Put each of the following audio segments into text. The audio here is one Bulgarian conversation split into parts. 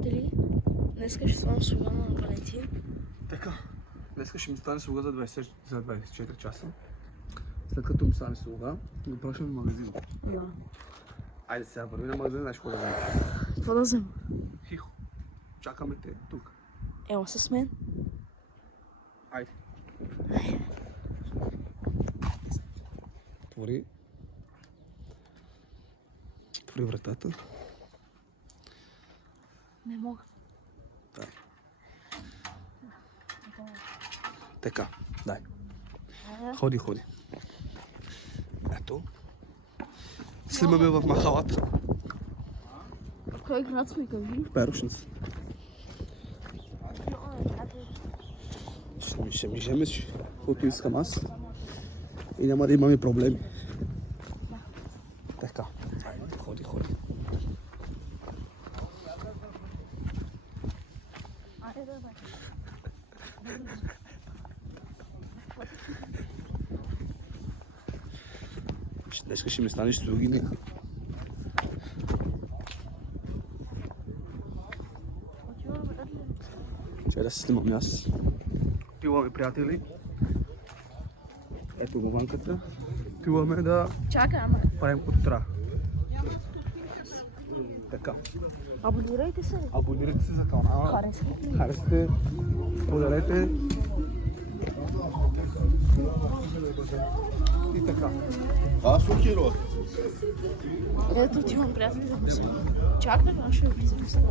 приятели, днеска ще ставам слуга на Валентин. Така, днеска ще ми стане слуга за 24 часа. След като ми стане слуга, го пращам в магазин. Да. Айде сега върви на магазин, знаеш какво да вземеш. Какво да взема? Хихо, чакаме те тук. Ела с мен. Айде. Твори вратата. Не мога. Дай. Така, дай. Ходи. Ето. Снимаме в махалата. В кой град сме, кажи? В Перушница. Ще ми вземеш, каквото искам аз. И няма да имаме проблеми. Така. Ходи. Днеска ще ми станеш слугиня. Сега да се снимам аз. Пиваме, приятели. Ето го ванката. Пиваме да Чакай, ама. правим каквото трябва. Така. Абонирайте се. Абонирайте се за канала. Харесайте. Споделете. И така. Сухиро. Ето отивам, приятели, да му се. Чакай, да ще влизам сега.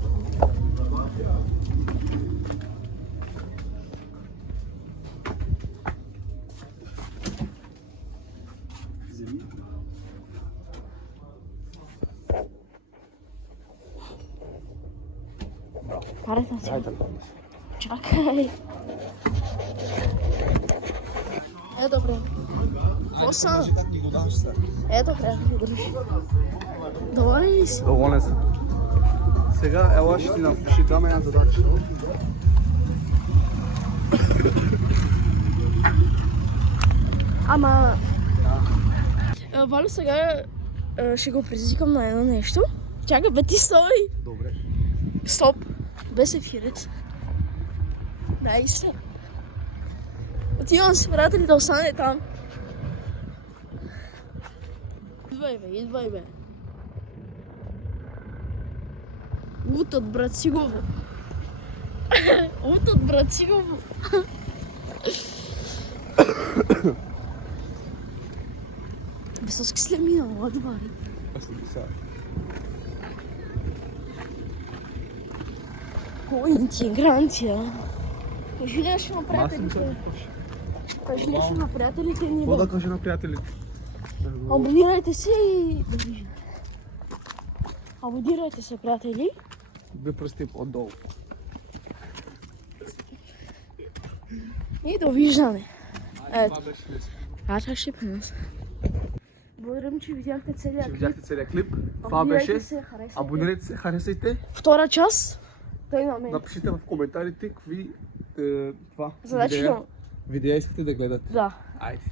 Харесна си. Чакай. Добре. Какво са? Как ни го даваш сега? Ето, приятели, държи. Доволен ли си? Доволен съм. Сега ела ще дам една задача. Ама... Валю, сега ще го предизвикам на едно нещо. Чакай, бе, ти стой! Добре. Стоп! Без ефирец. Дай се. Отивам с приятели да остане там. Идвай бе. Утът, брат, сигурно. Утът, брат, сигурно. Висоски след минало, отвори. Аз ли сега? Кой интегранция? Кажи нещо на приятелите. Кажи нещо на приятелите ни. Какво да кажа на приятелите? Абонирайте се и... Абонирайте се, приятели. Две пръсти отдолу. И довиждане. Ето. Това беше днес. Аз ще принеса. Благодарим, че видяхте целия клип. Видяхте целият клип. Това беше. Абонирайте се, харесайте. Втора част. Той имаме. Напишете в коментарите какви Задачи видеа искате да гледате. Да. Айде.